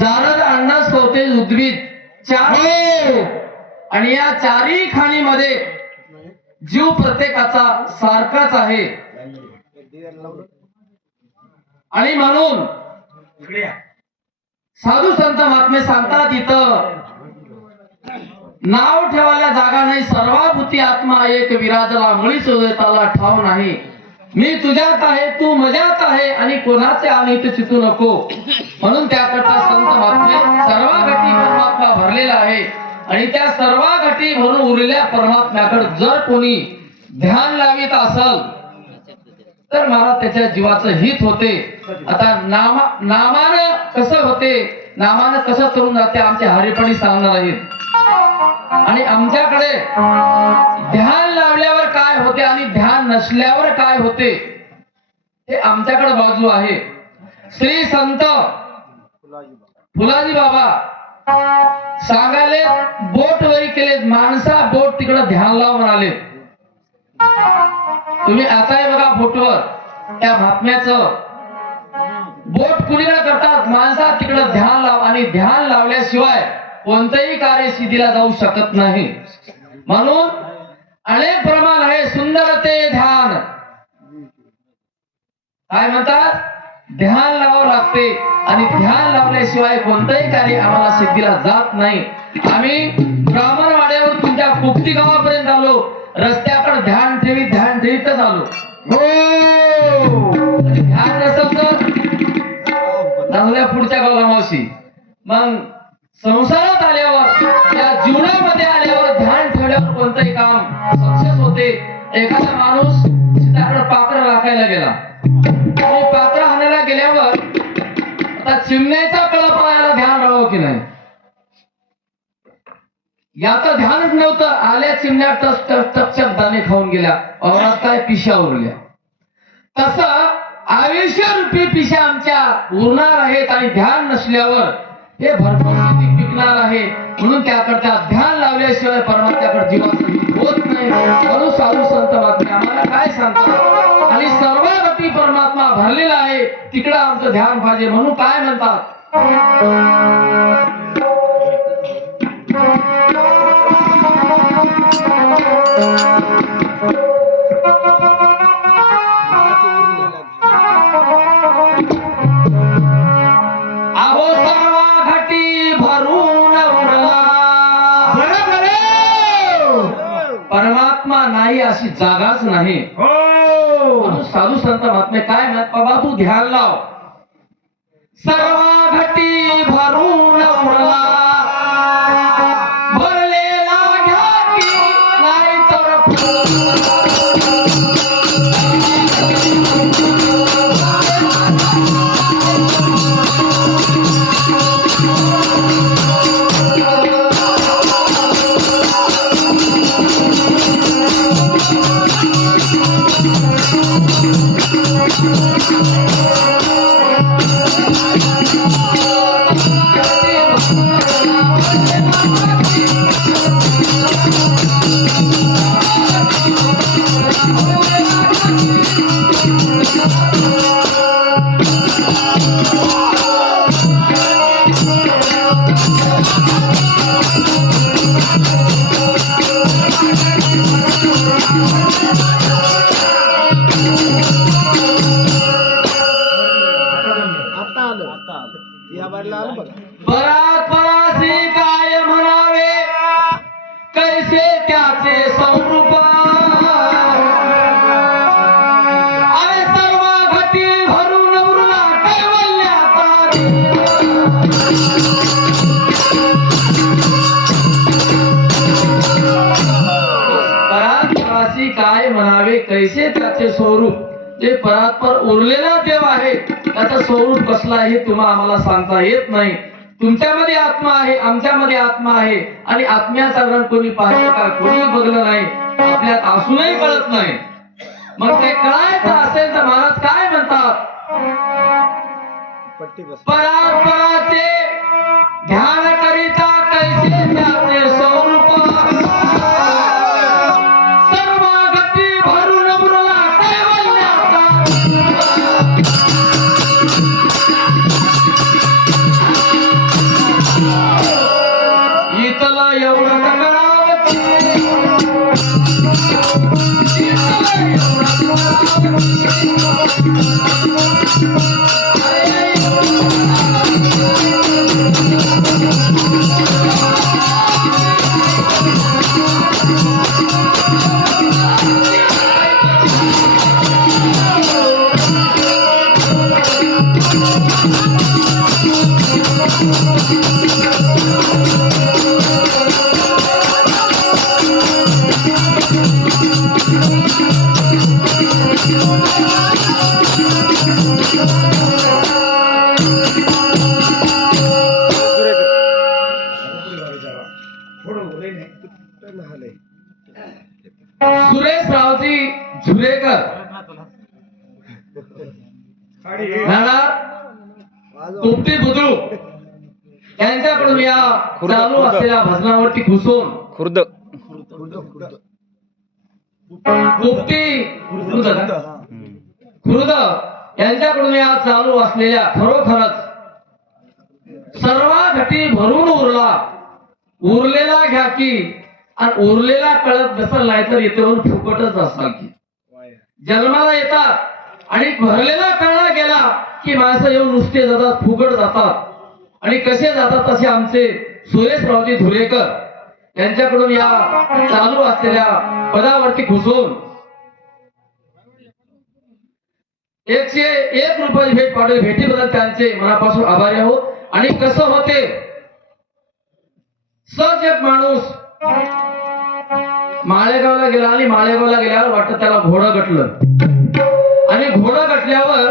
तेज उद्भिद चार हो. आणि या चारही खाणीमध्ये जीव प्रत्येकाचा सारखाच आहे. आणि म्हणून साधू संत महात्मे सांगतात इथं नाव ठेवायला जागा नाही सर्वाभूती आत्मा एक विराजला मुळी शोधताला ठाव नाही. मी तुझ्यात आहे तू मजात आहे आणि कोणाचे अनित चितू नको. म्हणून त्याकरता संत महात्मे सर्व घटी परमात्मा भरलेला आहे. आणि त्या सर्व घटी भरून उरलेल्या परमात्म्याकडे जर कोणी ध्यान लावित असल तर मला त्याच्या जीवाचं हित होते. आता नामा नामानं कसं होते? नामानं कसं करून जाते? आमचे हरिपणी सांगणार आहेत. आणि आमच्याकडे ध्यान लावल्यावर काय होते आणि ध्यान नसल्यावर काय होते हे आमच्याकडे बाजू आहे. श्री संत फुलाजी बाबा सांगाले बोट वरी केले माणसा बोट तिकडे ध्यान लाव म्हणाले. तुम्ही आता बघा बोटवर त्या महात्म्याचं बोट कुणीकडे करतात? माणसा तिकडे ध्यान लाव आणि ध्यान लावल्याशिवाय कोणतंही कार्य सिद्धीला जाऊ शकत नाही. म्हणून अनेक प्रमाण आहे सुंदर ते ध्यान. काय म्हणतात? ध्यान लावावं लागते. आणि ध्यान लावल्याशिवाय कोणतंही कार्य आम्हाला सिद्धीला जात नाही. आम्ही ब्राह्मणवाड्यावर तुमच्या कुप्ती गावापर्यंत आलो. रस्त्याकडे ध्यान ठेवी ध्यान ठेवीतच आलो. हो! ध्यान नसेल तर? चांगल्या पुढच्या गावाला मावशी. मग संसारात आल्यावर या जीवनामध्ये आल्यावर ध्यान ठेवल्यावर कोणतंही काम सक्सेस होते. एखादा माणूस सीताकडे पात्र राखायला गेला. आणि पात्र हाणायला गेल्यावर आता चिमण्याचा कळप ध्यान राहावं की नाही? याचं ध्यानच नव्हतं. आल्या चिमण्या टच दाणे खाऊन गेल्या. औरात काय पिशा उरल्या? तसं आयुष्य रूपी पिशा आमच्या उरणार आहेत आणि ध्यान नसल्यावर हे भरपूर शेती टिकणार आहे. म्हणून त्याकरता ध्यान लावल्याशिवाय परमात्म्याकडे जीवन होत नाही. म्हणून साधू संत बातमी आम्हाला काय सांगतात? आणि सर्व गती परमात्मा भरलेला आहे. तिकडं आमचं ध्यान पाहिजे म्हणून काय म्हणतात? अहो जागाच नाही. हो! साधू संत महात्मे काय म्हणत बाबा तू ध्यान लाव. सर्व या आलं बघा. परासी काय म्हणावे? कैसे त्याचे स्वरूप अरे सर्व घटी भरून उरला परात परासी काय म्हणावे? कैसे त्याचे स्वरूप? जे परात्पर उरलेला देव आहे त्याचं स्वरूप कसलं आहे हे तुम्हाला आम्हाला सांगता येत नाही. तुमच्यामध्ये आत्मा आहे आमच्यामध्ये आत्मा आहे. आणि आत्म्याचा रंग कोणी पाहिजे का कोणी बघलं नाही. आपल्यात असूनही कळत नाही. मग ते कळायचं असेल तर महाराज काय म्हणतात? परात्पराचे ध्यान कुपटी बुद्रुक. यांच्याकडून या चालू असलेल्या भजनावरती घुसून खुर्द. खुर्द. यांच्याकडून या चालू असलेल्या खरोखरच सर्व घटी भरून उरला. उरलेला घ्या की आणि उरलेला कळत नसेल नाही तर इथे येऊन फुकटच असाल की. जन्माला येतात आणि भरलेला कळला गेला की माणसं येऊन नुसते जातात फुगड जातात. आणि कसे जातात तसे आमचे सुरेशरावजी धुरेकर यांच्याकडून या चालू असलेल्या पदावरती घुसून एकशे एक रुपयाची भेट पाडली भेटीबद्दल त्यांचे मनापासून आभारी आहोत. आणि कसं होते? सहज एक माणूस माळेगावला गेला आणि माळेगावला गेल्यावर वाटत त्याला घोडं गटलं. आणि घोडं गटल्यावर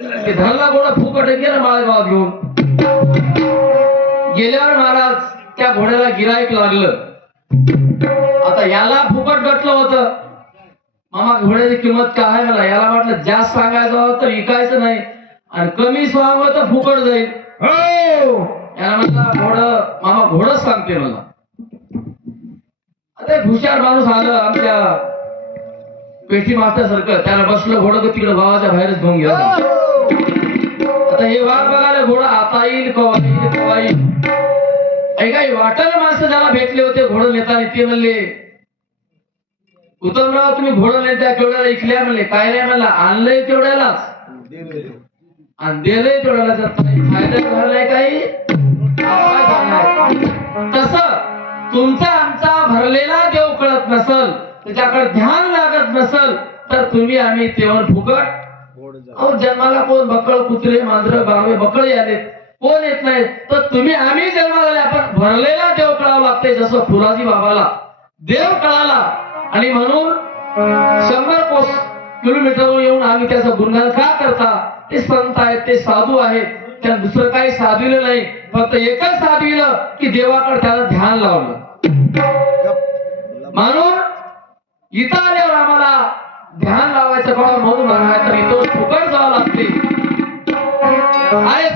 ते धरला घोडा फुकट गेला माळेगावात घेऊन गेल्यावर महाराज त्या घोड्याला गिराईक लागलं. आता याला फुकट गटलं होतं. मामा घोड्याची किंमत काय आहे मला? याला वाटलं जास्त सांगायचं तर विकायचं नाही. आणि कमी सांगलं तर फुकट जाईल. हो! याला म्हटलं घोड मामा घोडच सांगते मला. आता हुशार माणूस आलं आमच्या पेठी मास्टर सारखं त्याला बसलं घोडं तिकडे गावाच्या बाहेरच घेऊन गेला. आता हे वाट बघायला घोडं आता येईल कवा? येईल कवा? येईल. ऐका वाटायला माणसं ज्याला भेटले होते घोडं नेताना ते म्हणले उत्तमराव तुम्ही घोडं नेत्या केवढ्याला इकल्या? म्हणले काय नाही म्हणला आणलंय तेवढ्यालाच आणि दिलंय तेवढ्याला फायदा झालाय काही तस तुमचा आमचा भरलेला देव कळत नसल त्याच्याकडे ध्यान लागत नसल तर तुम्ही आम्ही तेव्हा फुकट अहो जन्माला कोण बकळ कुत्रे मांजर बारवे बकळे आले? कोण येत नाही? तर तुम्ही आम्ही जन्माला आले आपण भरलेला देव कळावं लागतंय जसं फुलाजी बाबाला. देव कळाला. आणि म्हणून शंभर कोस किलोमीटरवर येऊन आम्ही त्याचा गुणगान का करता? ते संत आहेत ते साधू आहेत. त्यांना दुसरं काही साधविलं नाही. फक्त एकच साधविलं की देवाकडे त्याला ध्यान लावलं. म्हणून इथं आल्यावर आम्हाला ध्यान लावायचं कळा म्हणून म्हणाय तर इथं अरे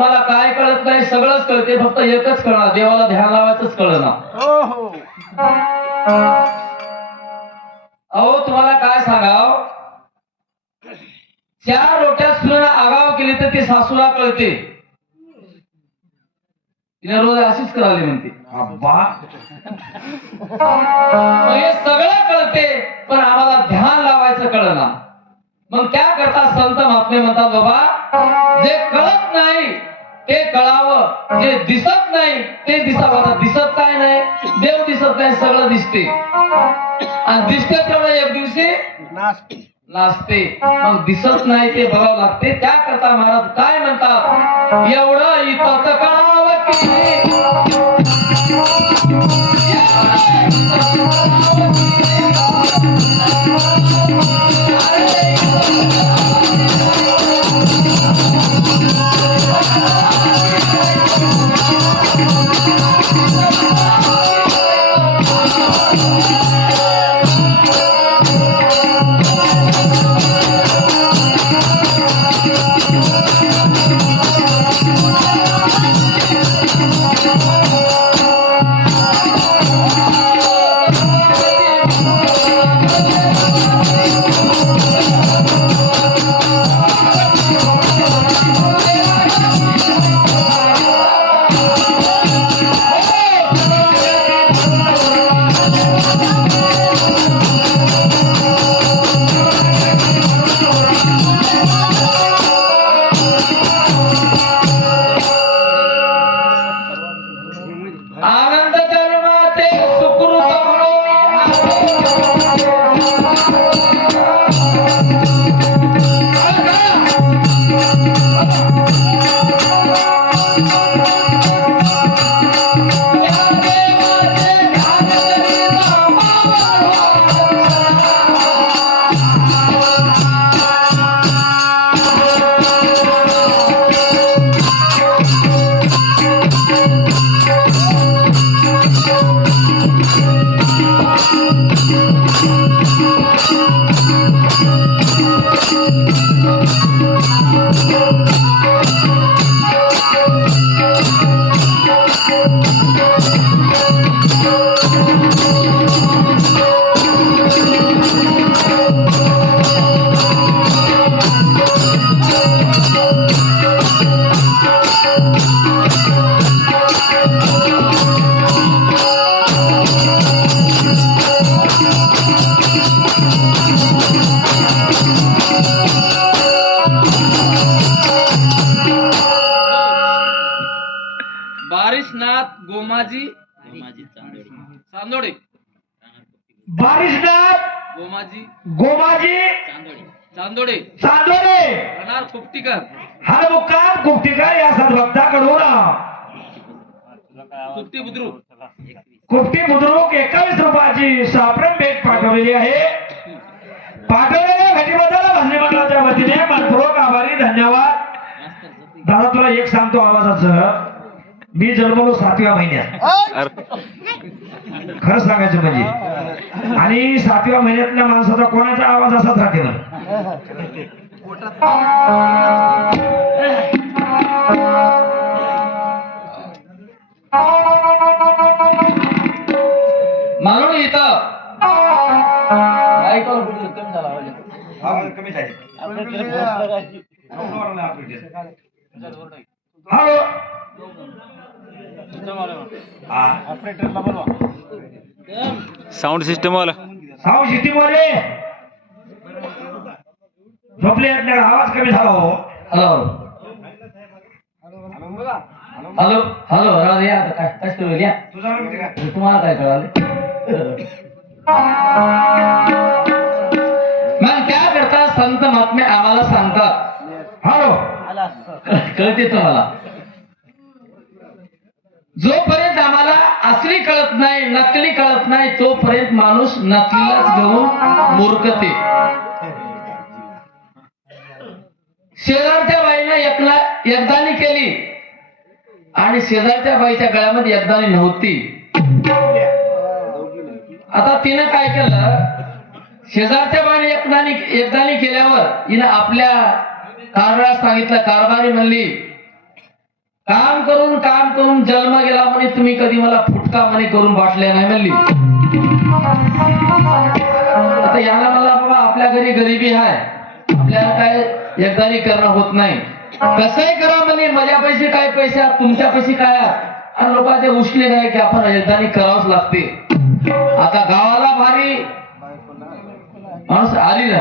तुम्हाला काय कळत नाही सगळंच कळते. फक्त एकच कळणार देवाला ध्यान लावायचंच कळणार. अहो तुम्हाला काय सांगाव? चार रोट्यात सुना आगाव केली तर ती सासूला कळते. तिने रोज अशीच करावी म्हणते. हे सगळं कळते पण आम्हाला ध्यान लावायचं कळना. मग क्या करता संत महात्मे म्हणतात बाबा जे कळत नाही ते कळावं. जे दिसत नाही ते दिसावं. आता दिसत काय नाही? देव दिसत नाही सगळं दिसते. आणि दिसते तेवढं एक दिवशी? नाचते मग दिसत नाही ते बघावं लागते. त्याकरता महाराज काय म्हणतात? एवढं इथं कळावं की चांदोडे. बारिशनाथ गोमाजी. गोमाजी चांदोडे. चांदोरे रणार खुपटीकर हा मुक्काम कुपटीकर या सद्भक्ताकडून खुपटी बुद्रुक. कुपटी बुद्रुक एकावीस रुपयाची साप्रम भेट पाठवलेली आहे. पाठवलेल्या भेटीबद्दल भजनी मंडळाच्या वतीने मनपूर्वक आभारी धन्यवाद. दादा तुला एक सांगतो आवाजाचं. मी जन्मलो सातव्या महिन्यात. खरं सांगायचं म्हणजे. आणि सातव्या महिन्यातल्या माणसाचा कोणाचा आवाज असाच राहते ना? येतो. कमी झाले हॅलो हा ऑपरेटरला बोलवा. साऊंड सिस्टम वाला. साऊ सिटी मध्ये झोपले आहेत ना, आवाज कमी झाला हो. हॅलो हॅलो हॅलो राहू या आता काय काय सुरू होईल या? तुम्हाला काय कळाले? मग क्या करता संत महात्मे आम्हाला सांगतात. हॅलो कळते तुम्हाला? जोपर्यंत आम्हाला असली कळत नाही नकली कळत नाही तोपर्यंत माणूस नकलीलाच घेऊन मूर्खते. शेजारच्या बाईनं एकला एकदानी केली. आणि शेजारच्या बाईच्या गळ्यामध्ये एकदानी नव्हती. आता तिनं काय केलं? शेजारच्या बाईने एकदानी एकदानी केल्यावर हिनं आपल्या कारभारात सांगितलं कारभारी म्हणली काम करून काम करून जन्म गेला म्हणे तुम्ही कधी मला फुटका म्हणे करून बाटल्या नाही म्हणली. आता याला मला बाबा आपल्या घरी गरिबी आहे आपल्याला काय एकदारी करणं होत नाही. कसंही करा म्हणे माझ्या पैसे काय पैसे आहेत, तुमच्या पैसे काय? आणि लोकांचे उष्णे काय की आपण एकदारी करावंच लागते. आता गावाला भारी माणूस आली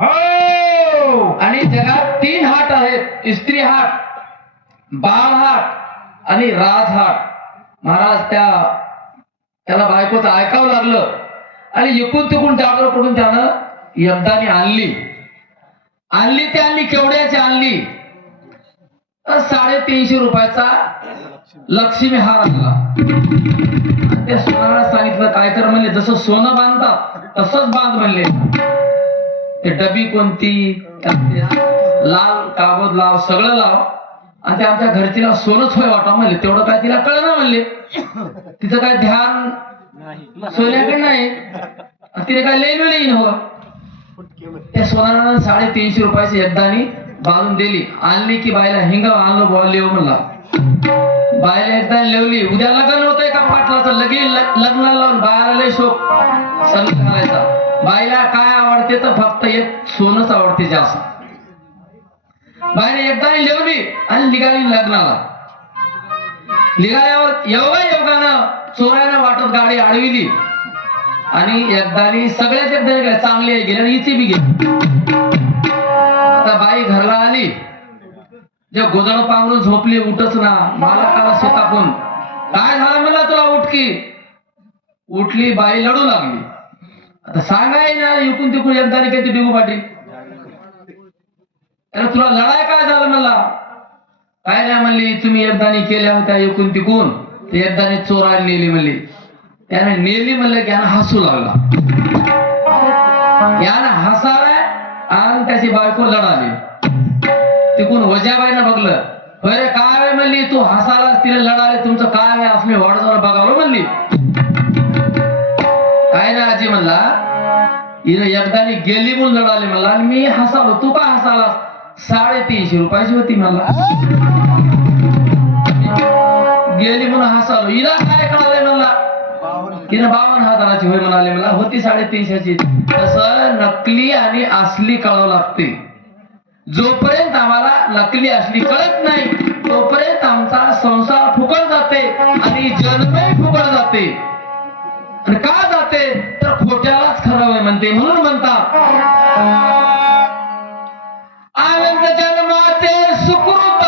हो! आणि जगात तीन हाट आहेत. स्त्री हाट बाळहाट आणि राजहाट. महाराज त्या त्याला बायकोचं ऐकावं लागलं. आणि इकून तिकून जागर पडून त्यानं यमदानी आणली. आणली ते आणली केवढ्याची आणली? साडेतीनशे रुपयाचा लक्ष्मी हार आणला. त्या सोनाला सांगितलं काय कर म्हणले जसं सोनं बांधतात तसंच बांध म्हणले. ते डबी कोणती? लाल कागद लाव सगळं लाव. आणि ते आमच्या घरचीला सोनच होय वाटा म्हणले. तेवढं काय तिला कळलं म्हणले. तिचं काय ध्यान सोन्याकडे नाही. तिने काय येईन हो त्या सोनारानं साडेतीनशे रुपयाची एकदानी बांधून दिली. आणली की बायला हिंग आणलं बॉल लेव म्हणला. बायला एकदा लेवली. उद्या लग्न होतंय का पाटलाचं? लगे लग्नाला लावून बायाला लय शोक. सण घालायचा. बाईला काय आवडते तर फक्त एक सोनच आवडते जास्त. बाईने एकदा लेवली. आणि निघाली लग्नाला. निघाल्यावर एवढा योगानं चोरायला वाटत गाडी अडविली. आणि एकदानी सगळ्याच एकदा चांगली आहे गेली आणि हिची बी गेली. आता बाई घरला आली. जे गोदळ पांघरून झोपली उठच ना. मला काला शेताकून काय झालं म्हणला तुला उठकी? उठली बाई लढू लागली. आता सांगाय ना इकून तिकून एकदा काही डिगू पाटील. अरे तुला लढाय काय झालं मला? काय नाही म्हणली तुम्ही एकदानी केल्या होत्या एकूण तिकून. ते एकदानी चोरायला नेली म्हणली. त्याने नेली म्हणलं की यानं हसू लागला. यानं हसालाय आणि त्याची बायको लढाली तिकून वजाबाईनं बघलं. अरे काय आहे म्हणली तू हसाला तिला लढाले तुमचं काय आहे असं मी वाढ बघावं म्हणली. काय नाही आजी म्हणला हिनं एकदानी गेली म्हणून लढाले म्हणला आणि मी हसालो. तू का हसाला साडेतीनशे रुपयाची होती मला. गेली म्हणून हसालो. हिला काय कळालंय मला. तिने बावन्न हजाराची होय म्हणाले मला. होती साडेतीनशेची. तसं नकली आणि असली कळावं लागते. जोपर्यंत आम्हाला नकली असली कळत नाही तोपर्यंत आमचा संसार फुकट जाते आणि जन्मही फुकट जाते. आणि का जाते? तर खोट्यालाच खरं आहे म्हणते. म्हणून म्हणतात आनंद जन्माचे सुकृत